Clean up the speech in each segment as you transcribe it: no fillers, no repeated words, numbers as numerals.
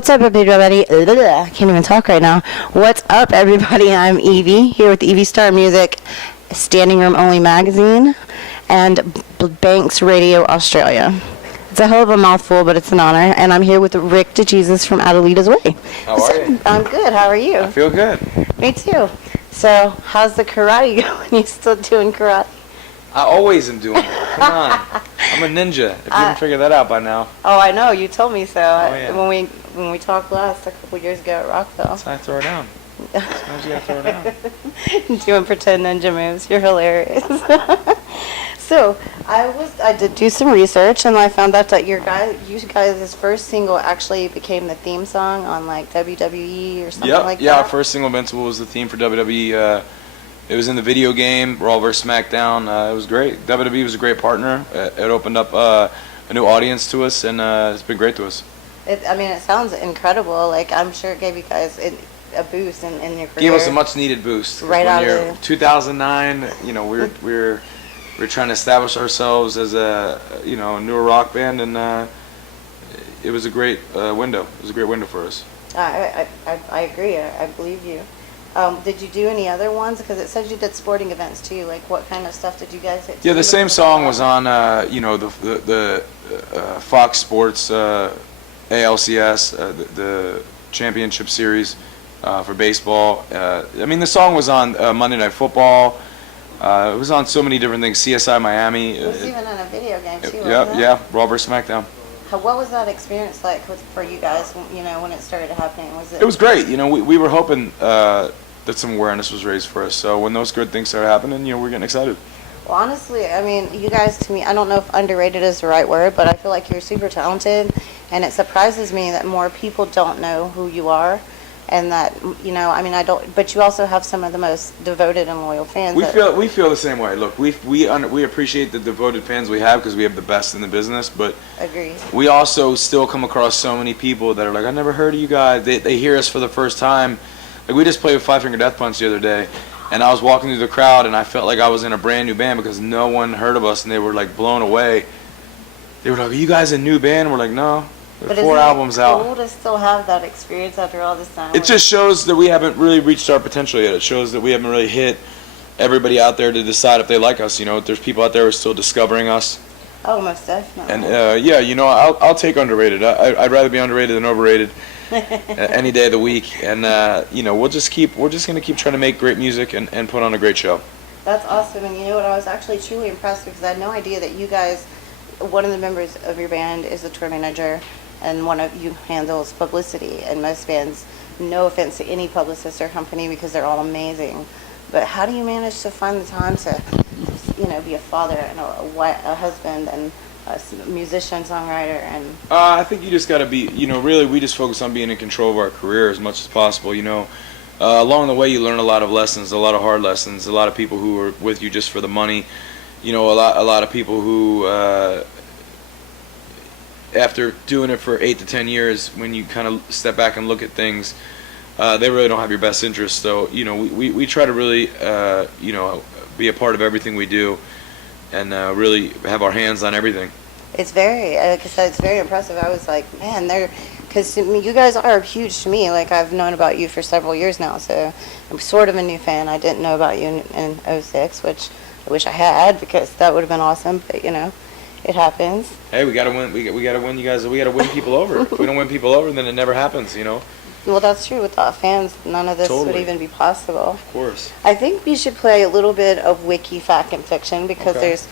What's up, everybody? I can't even talk right now. What's up, everybody? I'm Evie, here with Evie Star Music, Standing Room Only Magazine, and Banks Radio Australia. It's a hell of a mouthful, but it's an honor. And I'm here with Rick DeJesus from Adelitas Way. How are you? I'm good. How are you? I feel good. Me too. So, how's the karate going? You still doing karate? I always am doing it. Come on. I'm a ninja, if you haven't figured that out by now. Oh, I know. You told me so. Oh, yeah. When we talked last a couple years ago at Rockville. That's how I throw it down. Sometimes you gotta throw it down. Doing pretend ninja moves. You're hilarious. So, I did do some research, and I found out that you guys' first single actually became the theme song on like WWE or something like that. Yeah, our first single, Invincible, was the theme for WWE. It was in the video game, Raw vs. SmackDown. It was great. WWE was a great partner. It opened up a new audience to us, and it's been great to us. It sounds incredible. Like, I'm sure it gave you guys a boost in your career. Gave us a much-needed boost. Right out of 2009, we're trying to establish ourselves as a newer rock band, and it was a great window. It was a great window for us. I agree. I believe you. Did you do any other ones? Because it says you did sporting events too. Like, what kind of stuff did you guys hit? Yeah, the same song was on the Fox Sports ALCS, the championship series for baseball. The song was on Monday Night Football. It was on so many different things. CSI Miami. It was even in a video game too. Yeah, Raw vs. SmackDown. What was that experience like for you guys? When it started happening, It was great. We were hoping that some awareness was raised for us. So when those good things started happening, we're getting excited. Well, honestly, you guys, to me, I don't know if underrated is the right word, but I feel like you're super talented, and it surprises me that more people don't know who you are. And that, I don't. But you also have some of the most devoted and loyal fans. We feel the same way. Look, we appreciate the devoted fans we have because we have the best in the business. But agreed. We also still come across so many people that are like, I never heard of you guys. They hear us for the first time. Like, we just played with Five Finger Death Punch the other day, and I was walking through the crowd, and I felt like I was in a brand new band because no one heard of us, and they were like blown away. They were like, "Are you guys a new band?" We're like, "No." But 4 albums out. It's cool to still have that experience after all this time. It just shows that we haven't really reached our potential yet. It shows that we haven't really hit everybody out there to decide if they like us. There's people out there who are still discovering us. Oh, most definitely. And I'll take underrated. I'd rather be underrated than overrated any day of the week. And we're just gonna keep trying to make great music and put on a great show. That's awesome. And you know what? I was actually truly impressed because I had no idea that you guys, one of the members of your band is the tour manager. And one of you handles publicity, and most bands, no offense to any publicist or company because they're all amazing, but how do you manage to find the time to, be a father and a husband and a musician, songwriter, and? I think you just got to be, really we just focus on being in control of our career as much as possible. Along the way you learn a lot of lessons, a lot of hard lessons, a lot of people who are with you just for the money, a lot of people who. After doing it for 8 to 10 years, when you kind of step back and look at things, they really don't have your best interest. So, we try to really, be a part of everything we do and really have our hands on everything. It's very, like I said, it's very impressive. I was like, man, because you guys are huge to me. Like, I've known about you for several years now, so I'm sort of a new fan. I didn't know about you in '06, which I wish I had because that would have been awesome, but, it happens. Hey, we gotta win. We gotta win, you guys. We gotta win people over. If we don't win people over, then it never happens. Well, that's true. Without fans, none of this would even be possible. Of course. I think we should play a little bit of wiki fact and fiction because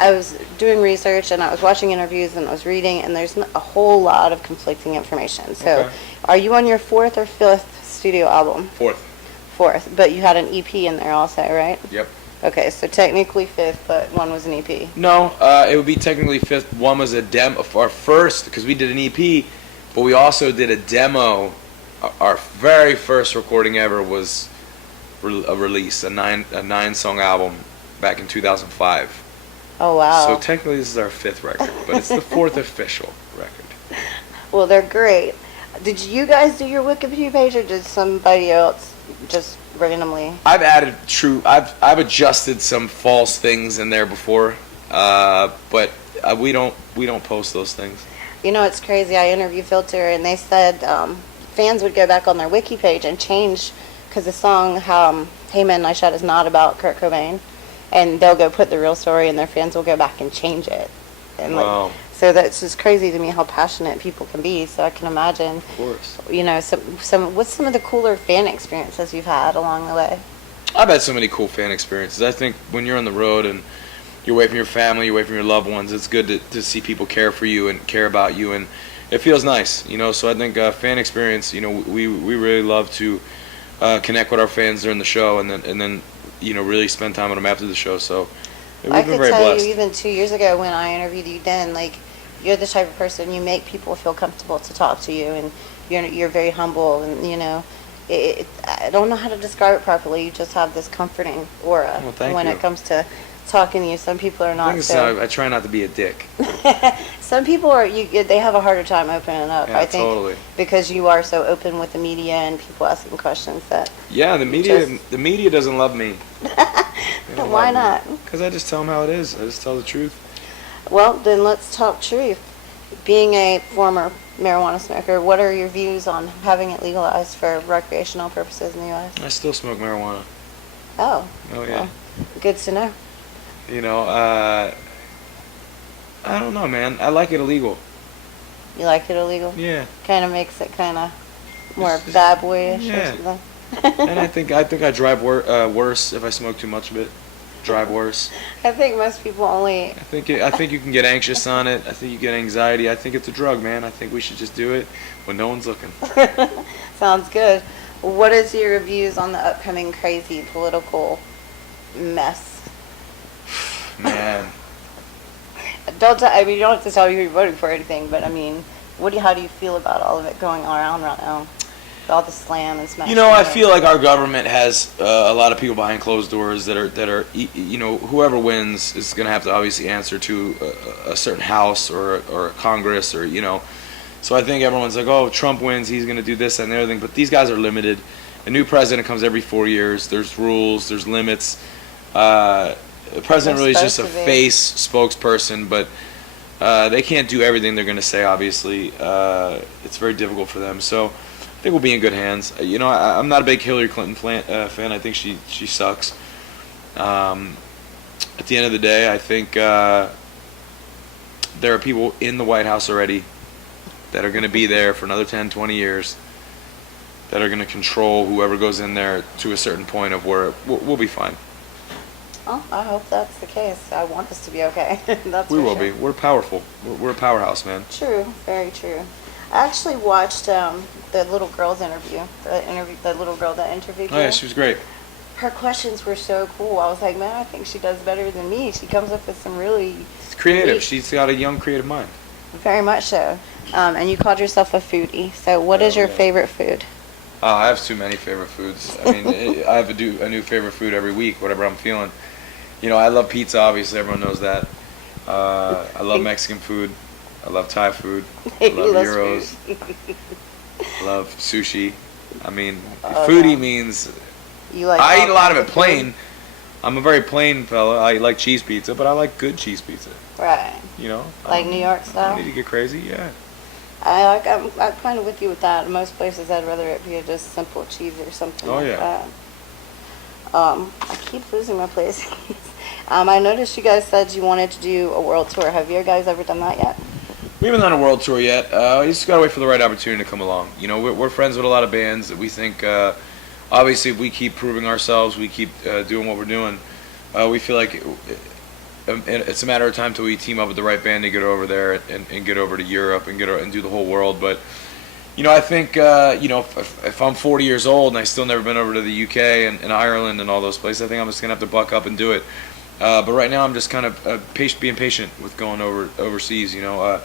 I was doing research and I was watching interviews and I was reading and there's a whole lot of conflicting information. So, Are you on your 4th or 5th studio album? 4th. 4th, but you had an EP in there also, right? Yep. Okay, so technically 5th, but one was an EP. No, it would be technically 5th. One was a demo, our first, because we did an EP, but we also did a demo. Our very first recording ever was a release, a 9-song album back in 2005. Oh, wow. So technically this is our 5th record, but it's the 4th official record. Well, they're great. Did you guys do your Wikipedia page or did somebody else just randomly? I've adjusted some false things in there before, but we don't post those things. You know, it's crazy. I interviewed Filter, and they said fans would go back on their wiki page and change, because the song "Hey Man, I Shot" is not about Kurt Cobain, and they'll go put the real story, and their fans will go back and change it. And Wow. so that's just crazy to me how passionate people can be. So I can imagine. Of course. You know, what's some of the cooler fan experiences you've had along the way? I've had so many cool fan experiences. I think when you're on the road and you're away from your family, you're away from your loved ones, it's good to see people care for you and care about you, and it feels nice, you know. So I think fan experience, you know, we really love to connect with our fans during the show, and then you know, really spend time with them after the show. So we've I been could very tell blessed. you, even 2 years ago when I interviewed you, then like you're the type of person, you make people feel comfortable to talk to you, and you're very humble, and you know. I don't know how to describe it properly. You just have this comforting aura Well, thank when you. it comes to talking to you. Some people are I not think it's, so. I try not to be a dick. Some people are. They have a harder time opening up. Yeah, I think totally. because you are so open with the media and people asking questions that. Yeah, the media doesn't love me. Why not? Because I just tell them how it is. I just tell the truth. Well, then let's talk truth. Being a former marijuana smoker, what are your views on having it legalized for recreational purposes in the U.S.? I still smoke marijuana. Oh. Oh yeah. Well, good to know. You know, I don't know, man. I like it illegal. You like it illegal? Yeah. Kind of makes it kind of more It's just- bad boyish yeah. or something. And I think I drive worse if I smoke too much of it. Drive worse. I think most people only. I think you can get anxious on it. I think you get anxiety. I think it's a drug, man. I think we should just do it when no one's looking. Sounds good. What is your views on the upcoming crazy political mess? Man. I mean, you don't have to tell me who you're voting for or anything, but I mean, how do you feel about all of it going around right now? All the slam and smash. You know, I feel like our government has a lot of people behind closed doors that are you know, whoever wins is going to have to obviously answer to a certain house or a Congress, or you know. So I think everyone's like, oh, Trump wins, he's going to do this and the other thing. But these guys are limited. A new president comes every 4 years. There's rules. There's limits. The president really is just a face spokesperson, but they can't do everything they're going to say. Obviously, it's very difficult for them. So I think we'll be in good hands. You know, I'm not a big Hillary Clinton fan. I think she sucks. At the end of the day, I think there are people in the White House already that are going to be there for another 10, 20 years that are going to control whoever goes in there to a certain point of where we'll be fine. Oh, I hope that's the case. I want us to be okay. That's We for will sure. be. We're powerful. We're a powerhouse, man. True, very true. I actually watched the little girl's interview. The little girl that interviewed you. Oh yeah, she was great. Her questions were so cool. I was like, man, I think she does better than me. She comes up with some really It's creative. unique- She's got a young, creative mind. Very much so. And you called yourself a foodie. So what is your yeah. favorite food? Oh, I have too many favorite foods. I mean, I have a new favorite food every week, whatever I'm feeling. You know, I love pizza, obviously, everyone knows that. I love Mexican food. I love Thai food. I He love loves gyros. food. I love sushi. I mean, Oh, foodie yeah. means You like I all eat a lot of kinds it food? plain. I'm a very plain fella. I like cheese pizza, but I like good cheese pizza. Right. You know? Like New York I style? need to get crazy, yeah. I'm kind of with you with that. Most places I'd rather it be just simple cheese or something Oh, like yeah. that. I keep losing my place. I noticed you guys said you wanted to do a world tour. Have you guys ever done that yet? We haven't done a world tour yet. We just gotta wait for the right opportunity to come along. You know, we're friends with a lot of bands that we think, obviously, if we keep proving ourselves, we keep doing what we're doing, we feel like it's a matter of time till we team up with the right band to get over there and get over to Europe and and do the whole world. But you know, I think you know, if I'm 40 years old and I still never been over to the UK and Ireland and all those places, I think I'm just gonna have to buck up and do it. But right now, I'm just kind of being patient with going overseas. You know,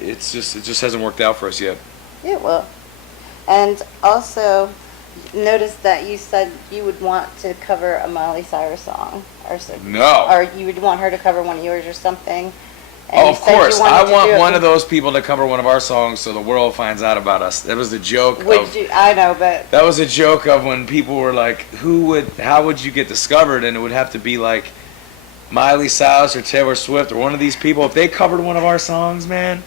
it just hasn't worked out for us yet. Yeah, well. And also, notice that you said you would want to cover a Miley Cyrus song, or so, No. or you would want her to cover one of yours or something. And Oh, you of said you course. wanted I to do want it one with- of those people to cover one of our songs so the world finds out about us. That was the joke. Would you? I know, but That was a joke of when people were like, how would you get discovered? And it would have to be like, Miley Cyrus or Taylor Swift or one of these people, if they covered one of our songs, man,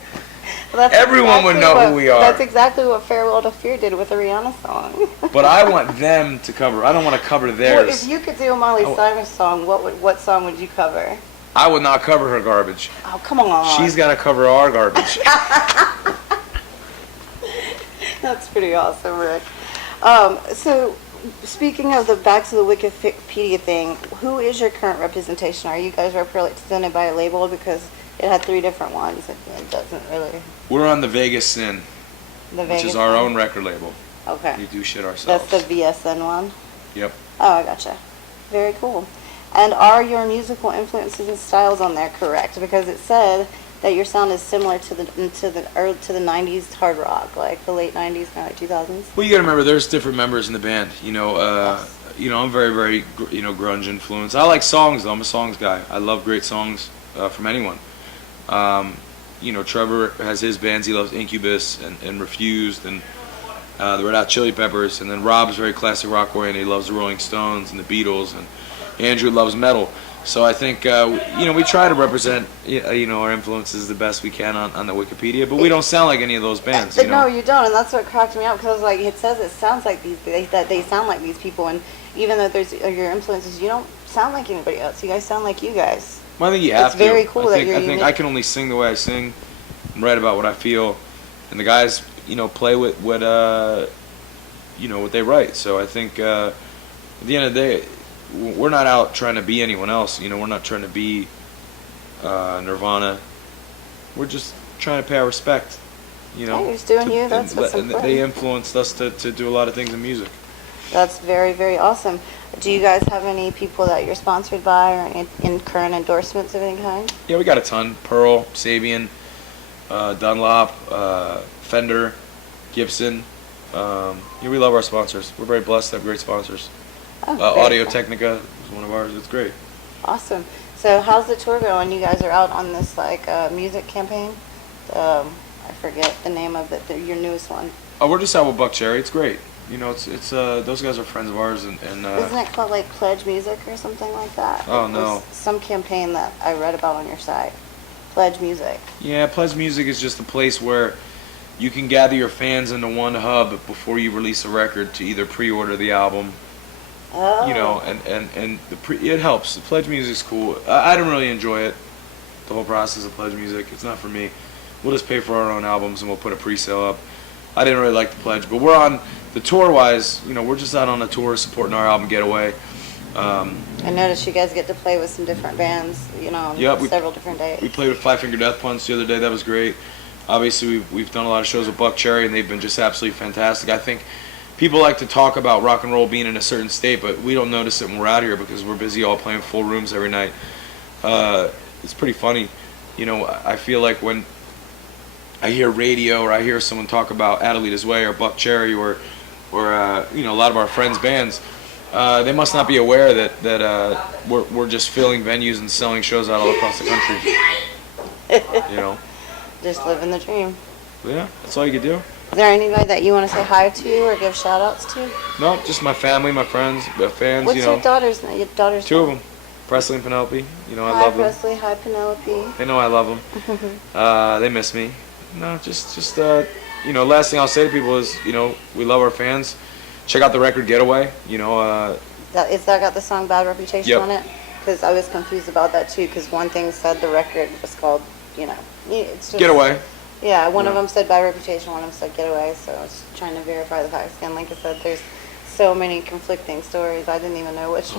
Well, everyone would know who we are. That's exactly what Farewell to Fear did with the Rihanna song. But I want them to cover. I don't want to cover theirs. Well, if you could do a Miley Cyrus song, what song would you cover? I would not cover her garbage. Oh, come on. She's got to cover our garbage. That's pretty awesome, Rick. So, speaking of the back to the Wikipedia thing, who is your current representation? Are you guys represented by a label? Because it had 3 different ones. It doesn't really. We're on the Vegas Sin, which is our own record label. Okay. We do shit ourselves. That's the VSN one? Yep. Oh, I gotcha. Very cool. And are your musical influences and styles on there correct? Because it said that your sound is similar to the 90s hard rock, like the late 90s, kind of like 2000s. Well, you got to remember, there's different members in the band. Yes. I'm very, very, grunge influenced. I like songs, though. I'm a songs guy. I love great songs from anyone. Trevor has his bands. He loves Incubus and Refused and the Red Hot Chili Peppers. And then Rob's very classic rock oriented. He loves the Rolling Stones and the Beatles. And Andrew loves metal. So I think, we try to represent, our influences the best we can on the Wikipedia, but we don't sound like any of those bands. No, you don't, and that's what cracked me up, because it says it sounds like that they sound like these people, and even though there's your influences, you don't sound like anybody else. You guys sound like you guys. Well, I think you have to. It's very cool that you're I think I can only sing the way I sing, and write about what I feel, and the guys, play with what they write. So I think at the end of the day, we're not out trying to be anyone else. We're not trying to be Nirvana. We're just trying to pay our respect. Yeah, you're just doing you. That's what's important. They influenced us to do a lot of things in music. That's very, very awesome. Do you guys have any people that you're sponsored by or any current endorsements of any kind? Yeah, we got a ton. Pearl, Sabian, Dunlop, Fender, Gibson. We love our sponsors. We're very blessed to have great sponsors. Audio Technica is one of ours. It's great. Awesome. So how's the tour going? You guys are out on this music campaign. I forget the name of it. Your newest one. Oh, we're just out with Buck Cherry. It's great. It's those guys are friends of ours and Isn't it called like Pledge Music or something like that? Oh, no. Some campaign that I read about on your site. Pledge Music. Yeah, Pledge Music is just a place where you can gather your fans into one hub before you release a record to either pre-order the album. Oh. It helps. The Pledge Music's cool. I don't really enjoy it, the whole process of Pledge Music. It's not for me. We'll just pay for our own albums and we'll put a pre-sale up. I didn't really like the Pledge, but we're on the tour-wise. We're just out on a tour supporting our album Getaway. I noticed you guys get to play with some different bands, on several different days. We played with Five Finger Death Punch the other day. That was great. Obviously, we've done a lot of shows with Buck Cherry, and they've been just absolutely fantastic. I think people like to talk about rock and roll being in a certain state, but we don't notice it when we're out here because we're busy all playing full rooms every night. It's pretty funny. I feel like when I hear radio or I hear someone talk about Adelitas Way or Buck Cherry or a lot of our friends' bands, they must not be aware that we're just filling venues and selling shows out all across the country. Just living the dream. Yeah, that's all you can do. Is there anybody that you want to say hi to or give shout-outs to? No, just my family, my friends, my fans. What's your daughter's name? Your daughter's 2 of them, Presley and Penelope. I love them. Hi, Presley. Hi, Penelope. They know I love them. They miss me. No, just last thing I'll say to people is, we love our fans. Check out the record Getaway. Is that got the song Bad Reputation on it? Because I was confused about that too. Because one thing said the record was called, it's just Getaway. Yeah, one of them said Bad Reputation, one of them said Getaway. So I was trying to verify the facts again. Like I said, there's so many conflicting stories. I didn't even know which.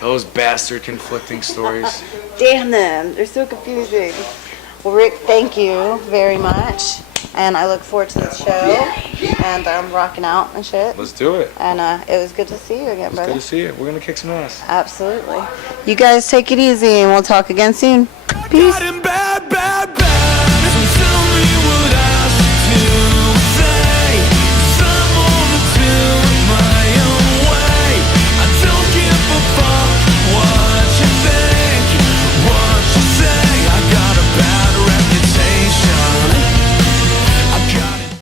Those bastard conflicting stories. Damn them! They're so confusing. Well, Rick, thank you very much. And I look forward to the show. And I'm rocking out and shit. Let's do it. And it was good to see you again, brother. Good to see you. We're going to kick some ass. Absolutely. You guys take it easy and we'll talk again soon. Peace.